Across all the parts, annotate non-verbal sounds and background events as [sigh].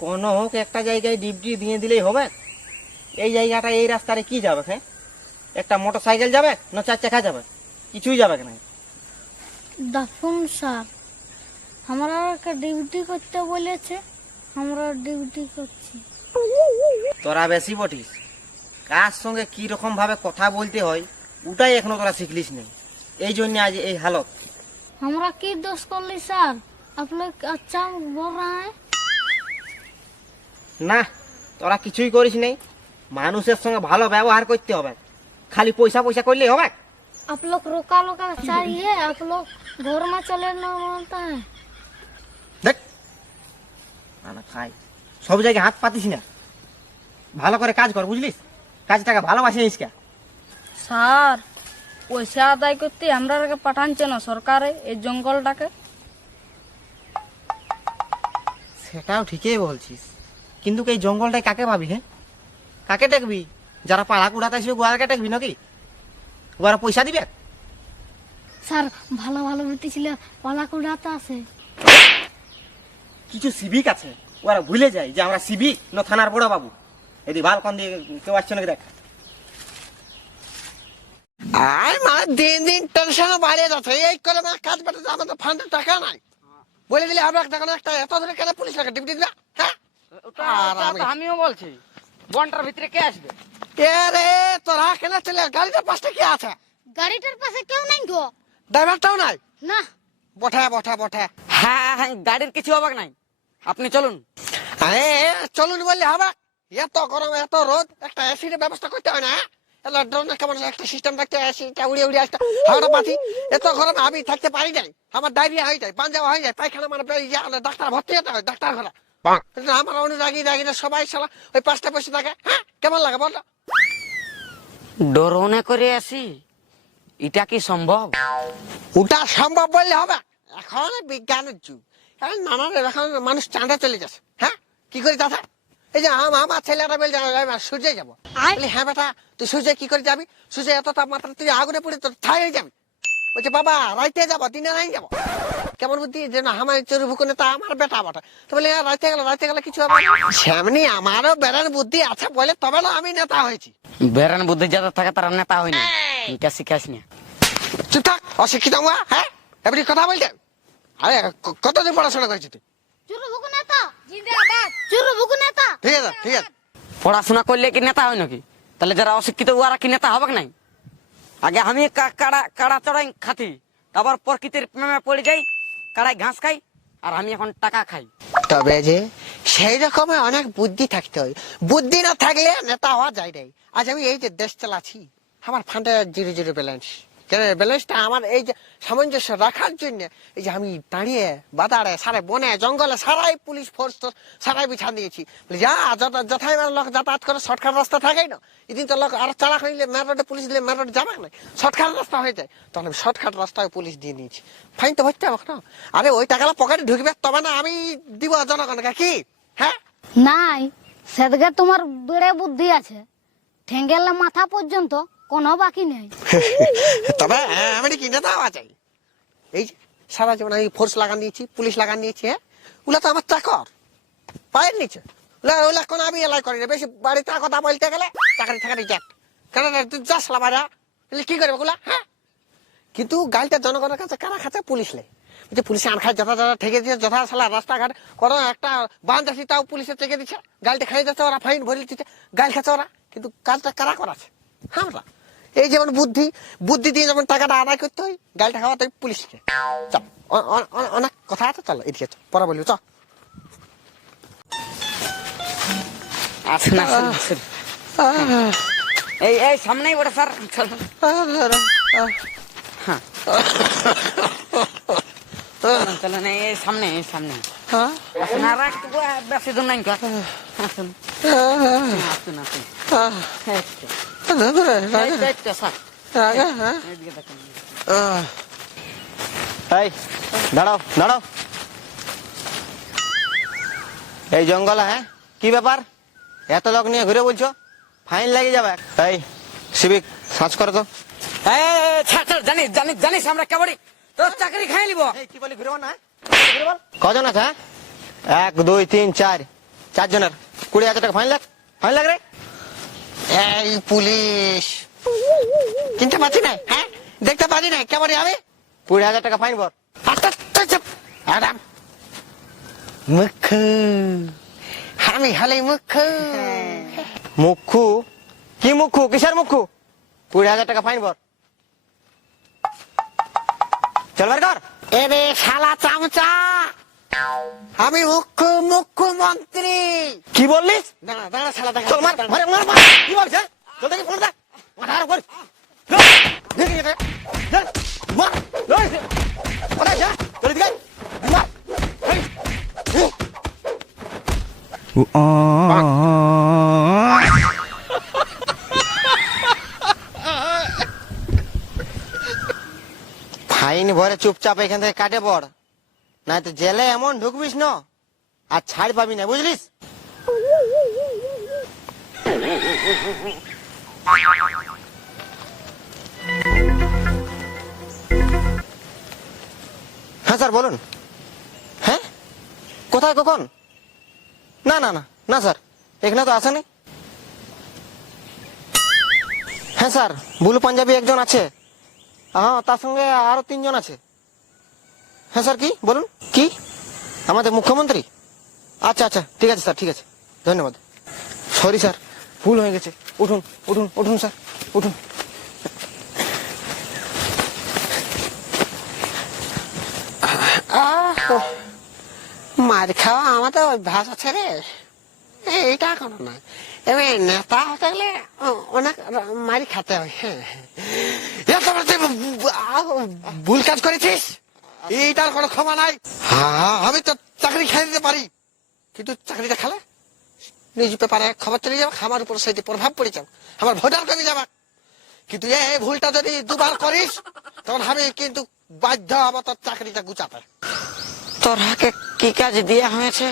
কোনো হোক একটা জায়গায় ডিপটি দিয়ে দিলেই হবে। এই জায়গাটা এই রাস্তারে কি যাবে হ্যাঁ? একটা মোটর সাইকেল যাবে না চার চাকা যাবে? কিছুই যাবে না? দেখুন স্যার আমরা একটা ডিউটি করতে বলেছে আমরা ডিউটি করছি। তোরা বেশি বটিস। কার সঙ্গে কি রকম ভাবে কথা বলতে হয় ওটাই এখনও তোরা শিখলিস নেই এই জন্য আজ এই হালত। আমরা কি দোষ করলি স্যার? আপনি আচ্ছা বল না তোরা কিছুই করিস নেই মানুষের সঙ্গে ভালো ব্যবহার করতে হবে খালি পয়সা পয়সা করলেই হবে आप लोग रोका लोका चाहिए आप लोग घर में चले ना बोलता है দেখ না না খাই সব জায়গায় হাত পাতিস না ভালো করে কাজ কর বুঝলিস কাজটাকে ভালোবাসি নিস কে স্যার পয়সা আদায় করতে আমরা পাঠানছে না সরকারে এই জঙ্গলটাকে সেটাও ঠিকই বলছিস কিন্তু এই জঙ্গলটায় কাকে পাবি হ্যাঁ কাকে দেখবি যারা পাড়া কুড়াতে আসবে গোয়ালকে দেখবি নাকি? ওরা পয়সা দিবে? স্যার ভালো ভালো বেটি ছিল পালা কুড়াতে আছে। কিছু সিভিক আছে ওরা ভুলে যায় যে আমরা সিভিক না থানার বড় বাবু। এদি ভালো কন দিয়ে কেউ আসছে নাকি দেখ। আর মানে দিন দিন টেনশন বাড়িয়ে যাচ্ছে। এই করে মানে কাজ পেতে আমাদের ফান্ডে টাকা নাই। বলে দিলে আমরা না একটা এত ধরে কেন পুলিশ লাগে ডিউটি দিবা হ্যাঁ? আমিও বলছি। বনটার ভিতরে কে আসবে? এ রে তোরা কেন চলে গাড়িটার পাশে কি আছে? গাড়িটার পাশে কেউ নাই গো। ড্রাইভারটাও নাই? না। বঠে বঠে বঠে হ্যাঁ হ্যাঁ গাড়ির কিছু অবাক নাই। আপনি চলুন। আরে চলুন বললে হবে। এত গরম এত রোদ একটা এসির ব্যবস্থা করতে হয় না হ্যাঁ? এলা কেমন একটা সিস্টেম থাকতে এসিটা উড়িয়ে উড়িয়ে আসতে হাওড়া পাচ্ছি এত গরম আমি থাকতে পারি নাই। আমার ডায়রিয়া হয়ে যায় পাঞ্জাব হয়ে যায় পায়খানা মানে বেরিয়ে যায়, ডাক্তার ভর্তি হতে হয় ডাক্তার ঘরে। আমার অনুরাগী রাগীরা সবাই ওই পাঁচটা পয়সা থাকে হ্যাঁ? কেমন লাগে বলো? ডরনে করে আসি এটা কি সম্ভব? ওটা সম্ভব বললে হবে। এখন বিজ্ঞানের যুগ। এখন নানান এখন মানুষ চাঁদা চলে যাচ্ছে হ্যাঁ? কি করে দাদা? এই যে আম আমার ছেলেরা বলছে আমি সূর্যে যাব। বলি হ্যাঁ বেটা তুই সূর্যে কি করে যাবি? সূর্যে এত তাপমাত্রা তুই আগুনে পড়ে তোর ছাই হয়ে যাবি। বলছে বাবা রাইতে যাব দিনে নাই যাব। কেমন বুদ্ধি? যে না আমার চোর ভুকুনে তা আমার বেটা বটে। তো বলে রাইতে গেলে রাইতে গেলে কিছু হবে না। সেমনি আমারও বেড়ার বুদ্ধি আছে বলে তবে না আমি নেতা হয়েছি। বেরান বুদ্ধি যাদের থাকে তারা নেতা হয়নি এটা শিখাস না। চুপ থাক অশিক্ষিত মা হ্যাঁ? এমনি কথা বলতে? আরে কতদিন পড়াশোনা করেছিস তুই? চুরু বুকু নেতা জিন্দাবাদ। চুরু বুকু নেতা। ঠিক আছে ঠিক আছে। পড়াশোনা করলে কি নেতা হয় নাকি? তাহলে যারা অশিক্ষিত ওরা কি নেতা হবে নাই? আগে আমি কাড়া কাড়া চড়াই খাতি, তারপর প্রকৃতির প্রেমে পড়ে যাই, কাড়াই ঘাস খাই, আর আমি এখন টাকা খাই। তবে যে সেই রকমের অনেক বুদ্ধি থাকতে হয়। বুদ্ধি না থাকলে নেতা হওয়া যায় নাই। আজ আমি এই যে দেশ চালাচ্ছি, আমার ফান্ডে জিরো জিরো ব্যালেন্স। ব্যালেন্সটা আমার এই যে সামঞ্জস্য রাখার জন্য, এই যে আমি দাঁড়িয়ে, বাদাড়ে সারে বনে, জঙ্গলে সারাই পুলিশ ফোর্স তো সারাই বিছান দিয়েছি। যা যথাই মানে লোক যাতায়াত করে, শর্টকাট রাস্তা থাকেই না। এদিন তো লোক আর চালাক হইলে মেন রোডে পুলিশ দিলে মেন রোডে যাবে না শর্টকাট রাস্তা হয়ে যায়। তখন আমি শর্টকাট রাস্তায় পুলিশ দিয়ে নিয়েছি। ফাইন তো ভরতে হবে না। আরে ওই টাকাটা পকেটে ঢুকবে, তবে না আমি দিব জনগণকে কি? হ্যাঁ? নাই, সেদিকে তোমার বেড়ে বুদ্ধি আছে। ঠেঙ্গেলে মাথা পর্যন্ত কোনো বাকি নেই। [laughs] তবে হ্যাঁ, আমি কি নেতা চাই এই সারা জীবন আমি ফোর্স লাগান দিয়েছি পুলিশ লাগান দিয়েছি হ্যাঁ? ওগুলা তো আমার চাকর। পায়ের নিচে। ওগুলা কোনো আমি এলাই করি না। বেশি বাড়িতে কথা বলতে গেলে চাকরি চাকরি যাক। কেন তুই যাস লাভারা কি করবে ওগুলা হ্যাঁ? কিন্তু গাড়িটা জনগণের কাছে কারা খাচ্ছে? পুলিশ লে। যে পুলিশে আন খায় যথা যথা ঠেকে দিচ্ছে যথা সালা রাস্তাঘাট কোনো একটা বান্ধ আছে তাও পুলিশে ঠেকে দিচ্ছে। গাড়িটা খাই যাচ্ছে ওরা ফাইন ভরে দিচ্ছে। গাড়ি খাচ্ছে ওরা। কিন্তু কাজটা কারা করাচ্ছে? আমরা এই যেমন বুদ্ধি বুদ্ধি দিয়ে যেমন টাকাটা আদায় করতে হয় গাড়িটা খাওয়াতে হয় পুলিশকে। অনেক কথা আছে চলো এদিকে পরে বলবি চ। আসুন আসুন আসুন। এই এই সামনেই বড় স্যার চলো। হ্যাঁ। চলেন এই এই সামনে এই সামনে। আসুন আর একটু বেশি দূর নাই আসুন। আসুন আসুন। এই দাঁড়াও দাঁড়াও। জঙ্গলে হ্যাঁ? কি ব্যাপার? এত লোক নিয়ে ঘুরে বলছো? ফাইন লেগে যাবে। এই সিভিক সার্চ করো তো। জানিস জানিস জানিস আমরা কেবড়ি। তোর চাকরি খাই নিব। কি বলি ঘুরে না কজন আছে হ্যাঁ? এক দুই তিন চার। চারজনের। কুড়ি হাজার টাকা ফাইন লাগ ফাইন লাগ রে। এই পুলিশ। চিনতে পারছি না হ্যাঁ? দেখতে পাচ্ছি না, কেমন আমি কুড়ি হাজার টাকা ফাইন বর আমি হলে মুখ। কি মুখু? কিসের মুখু? কুড়ি হাজার টাকা ফাইন বর চল বার কর। এরে শালা চামচা। আমি মুখ্য মুখ্যমন্ত্রী। কি বললিস দাঁড়া দাঁড়া শালা দেখা চল মার মার মার মার। কি বলছ? চল দেখি ফোন দে। মার কর দেখি এটা মার লই ওরে যা চল দিকে মার এই, এই। ফাইন ভরে চুপচাপ এখান থেকে কাটে পড়। নাই তো জেলে এমন ঢুকবিস না, আর ছাড় পাবি না, বুঝলিস? হ্যাঁ স্যার, বলুন। হ্যাঁ? কোথায় কখন? না না না না, স্যার, এখানে তো আসেনি। হ্যাঁ স্যার, বুলু পাঞ্জাবি একজন আছে। হ্যাঁ তার সঙ্গে আরও তিনজন আছে। হ্যাঁ স্যার কি? বলুন। কি? আমাদের মুখ্যমন্ত্রী? আচ্ছা আচ্ছা ঠিক আছে স্যার ঠিক আছে। ধন্যবাদ। সরি স্যার ভুল হয়ে গেছে। উঠুন উঠুন উঠুন স্যার উঠুন। মার খাওয়া আমাদের অভ্যাস আছে রে। এইটা কোনো না এবার নেতা হতে গেলে অনেক মারি খাতে হয় হ্যাঁ। আহ, ভুল কাজ করেছিস? এইটার কোনো ক্ষমা নাই। আমি তো চাকরি খেয়ে দিতে পারি। কিন্তু চাকরিটা খেলে? নিউজ পেপারে খবর চলে যাবে, আমার উপর সেটি প্রভাব পড়ে যাবে, আমার ভোটার কমে যাবে। কিন্তু এই ভুলটা যদি দুবার করিস, তখন আমি কিন্তু বাধ্য হব তোর চাকরিটা গুচাতে তোর হাকে কি কাজ দেওয়া হয়েছে?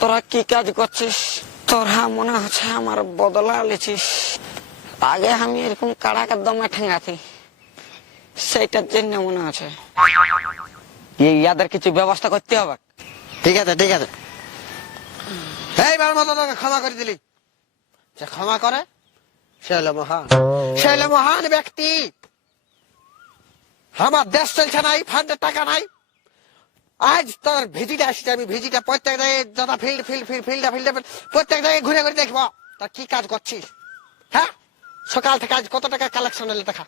তোরা কি কাজ করছিস? তোর মনে হচ্ছে আমার বদলা লিছিস। আগে আমি এরকম কাড়াকার দমে ঠেঙ্গাতি। সেইটার জন্য মনে আছে। ইয়াদের কিছু ব্যবস্থা করতে হবে। ঠিক আছে ঠিক আছে। এইবার মতো তোকে ক্ষমা করে দিলি। যে ক্ষমা করে সে হলো মহান। সে হলো মহান ব্যক্তি। আমার দেশ চলছে নাই ফান্ডের টাকা নাই। আজ তোর ভিজিটা আসছে আমি ভিজিটা প্রত্যেক জায়গায় যথা ফিল্ড ফিল্ড ফিল্ড ফিল্ডে ফিল্ডে প্রত্যেক জায়গায় ঘুরে ঘুরে দেখব। তোর কি কাজ করছিস? হ্যাঁ? সকাল থেকে আজ কত টাকা কালেকশন এলে দেখা?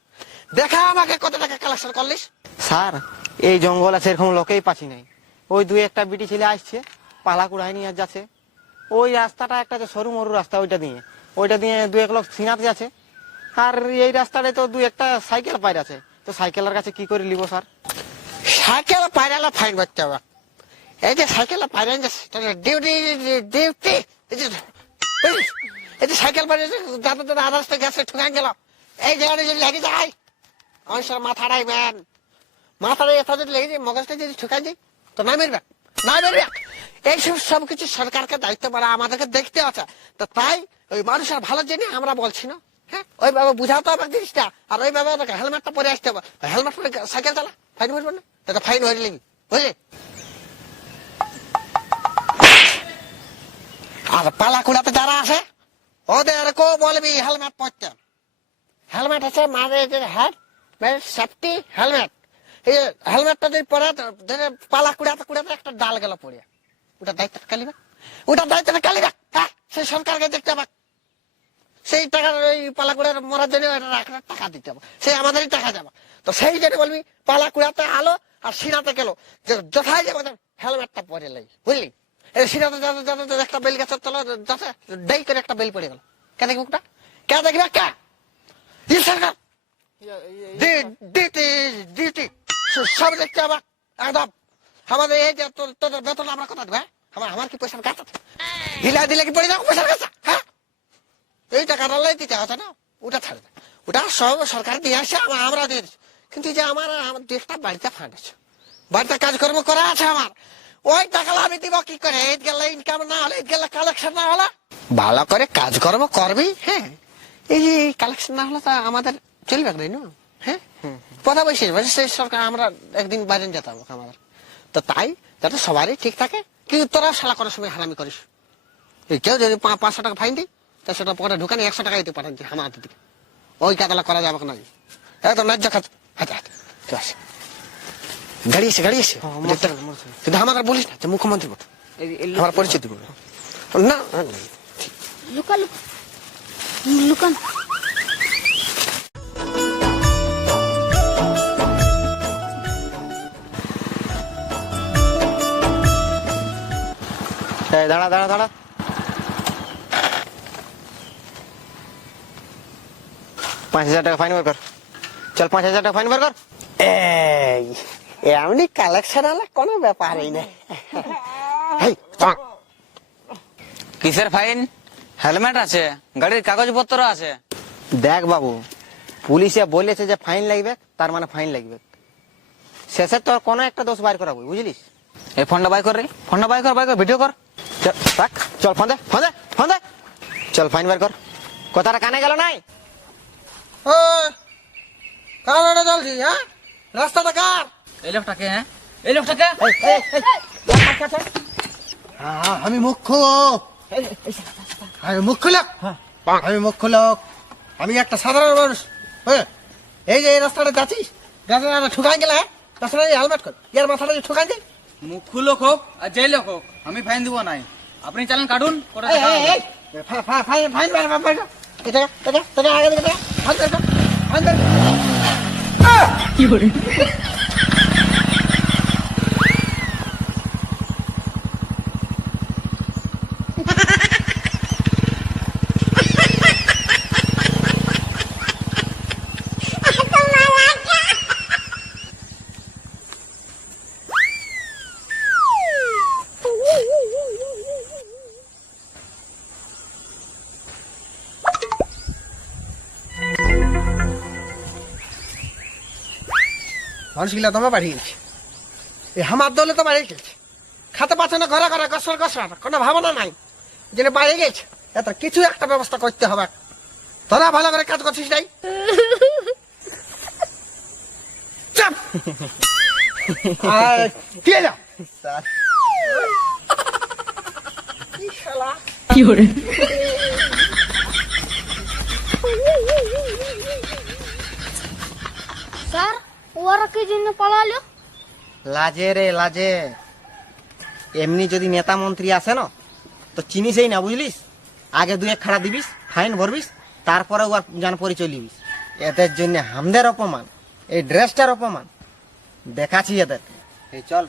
দেখা আমাকে কত টাকা কালেকশন করলিস? স্যার এই জঙ্গল আছে এরকম লোকেই পাচ্ছি নাই। ওই দুই একটা বিটি ছেলে আসছে পালা কুড়াই নিয়ে যাচ্ছে। ওই রাস্তাটা একটা যে সরু মরু রাস্তা ওইটা দিয়ে। ওইটা দিয়ে দু এক লোক সিনাতে যাচ্ছে। আর এই রাস্তাটায় তো দু একটা সাইকেল পাইর আছে। তো সাইকেলের কাছে কি করে নিব স্যার? সাইকেল পাইরালে ফাইন করতে হবে। এই যে সাইকেল পাইরান যে ডিউটি ডিউটি এই যে সাইকেল পাইরে দাদা দাদা আদার্সটা গ্যাসে ঠুকান গেল। এই জায়গাটা যদি লেগে যায় মানুষের মাথাটাই ম্যান মাথাটা এটা যদি লেগে যায়, মগজটা যদি ঠুকান যায় তো না মেরবে। না মেরবে। এইসব সব কিছু সরকারকে দায়িত্ব পারা আমাদেরকে দেখতে আছে তো তাই ওই মানুষের ভালো জন্য আমরা বলছি না। হ্যাঁ? ওইভাবে বুঝাতে হবে জিনিসটা। আর ওইভাবে হেলমেটটা পরে আসতে হবে। হেলমেট পরে সাইকেল চালা। ফাইন ভরবে না? এটা ফাইন ভরে নিবি বুঝলি? আর পালা কুড়াতে যারা আছে ওদেরকেও বলবি, হেলমেট পরতে। হেলমেট আছে, মাঝে যে হেড সেফটি হেলমেট। এই হেলমেটটা যদি পরে পালা কুড়াতে কুড়াতে একটা ডাল গেল পড়ে। ওটা দায়িত্বটা কালিবা? ওটা দায়িত্বটা কালিবা? হ্যাঁ সেই সরকারকে দেখতে হবে। সেই টাকা ওই পালা কুড়াতে মরার জন্য রাখার টাকা দিতে হবে। সেই আমাদেরই টাকা যাবে তো সেই জন্য বলবি, পালা কুড়াতে আলো আর সিনাতে গেল। যে যথাই যাবে হেলমেটটা পরে লাই, বুঝলি? একটা বেল গাছের তলা ডাই করে একটা বেল পড়ে গেল। কে দেখবে ওটা কে দেখবে সরকার! সব হবে। একদম। আমাদের এই যে তোদের বেতন আমরা কথা দেবে আমার আমার কি দিলে কি পড়ে কাছে হ্যাঁ? এই দিতে না? ওটা ছাড়ে দে। ওটা সব সরকার দিয়ে আসে আমা- আমরা দিয়ে কিন্তু যে আমার আমার দু একটা বাড়িতে ফান্ড আছে। বাড়িতে কাজকর্ম করা আছে আমার। ওই টাকাটা আমি দিব কি করে? এই গেলে ইনকাম না হলে এই গেলে কালেকশন না হলে? ভালো করে কাজকর্ম করবি হ্যাঁ? এই যে কালেকশন না হলে তা আমাদের চলবে না হ্যাঁ? কথা বলছিস বলছিস সেই সরকার, আমরা একদিন বাইরে যেতে আমাদের তো তাই, যাতে সবারই ঠিক থাকে। কিন্তু তোরা শালা করার সময় হারামি করিস। কেউ যদি পাঁচশো টাকা ফাইন দিই তা সেটা পরে ঢুকানি একশো টাকা দিতে পাঠাচ্ছি আমার থেকে ওই কাতলা করা যাবে না? একদম ন্যায্য খাত চল আসে। গাড়ি এসে গাড়ি এসে। হ্যাঁ। কিন্তু আমার আর বলিস না যে মুখ্যমন্ত্রী বটে আমার পরিচিত দিব না না লুকা লুকা লুকান। এই দাঁড়া দাঁড়া দাঁড়া। পাঁচ হাজার টাকা ফাইন বার কর। চল পাঁচ হাজার টাকা ফাইন বার কর। এই। এমনি কালেকশন হলে কোনো ব্যাপারই চল। কিসের ফাইন? হেলমেট আছে গাড়ির কাগজপত্র আছে। দেখ বাবু পুলিশে বলেছে যে ফাইন লাগবে তার মানে ফাইন লাগবে। শেষে তোর কোনো একটা দোষ বাইর করাবো বুঝলিস? এই ফোনটা বাই কর রে ফোনটা বাই কর বাই কর ভিডিও কর। চল রাখ চল ফোন দে ফোন দে ফোন দে। চল ফাইন বার কর। কথাটা কানে গেল নাই? ও, কার চলছি হ্যাঁ? রাস্তাটা কার? এই লোকটাকে হ্যাঁ? এই লোকটাকে! রাখ, রাখ। হ্যাঁ, আমি মুখ্য আমি মুখ্য লোক। আমি মুখ্য লোক। আমি একটা সাধারণ মানুষ। হ্যাঁ। এই যে এই রাস্তাটা যাচ্ছিস রাস্তাটা ঠুকাই গেলে হ্যাঁ? রাস্তাটা হেলমেট কর। ইয়ার মাথাটা ঠুকাই যায় মুখ্য লোক হোক আর যে লোক হোক আমি ফাইন দিব নাই। আপনি চালান কাটুন করে ফাইন ফাইন বার এটা এটা এটা আগে এটা ফাইন ফাইন বার কর। মানুষগুলা তোমার বাড়ি গেছে। এই হামার দলে তো বাড়ি গেছে। খাতে পাচ্ছে না ঘরে ঘরে গসর গসর কোনো ভাবনা নাই। যে বাড়ি গেছে এত কিছু একটা ব্যবস্থা করতে হবে। তোরা ভালো করে কাজ করছিস নাই? চাপ! আর কি শালা? স্যার ওরা কি জন্য পালালো? লাজে রে, লাজে। এমনি যদি নেতা মন্ত্রী আসে না, তো চিনিসই না, বুঝলিস? আগে দুই এক খাড়া দিবিস, ফাইন ভরবিস, তারপরে ওর জান পরিচয় লিবিস। এদের জন্য হামদের অপমান, এই ড্রেসটার অপমান। দেখাচ্ছি এদের এই চল।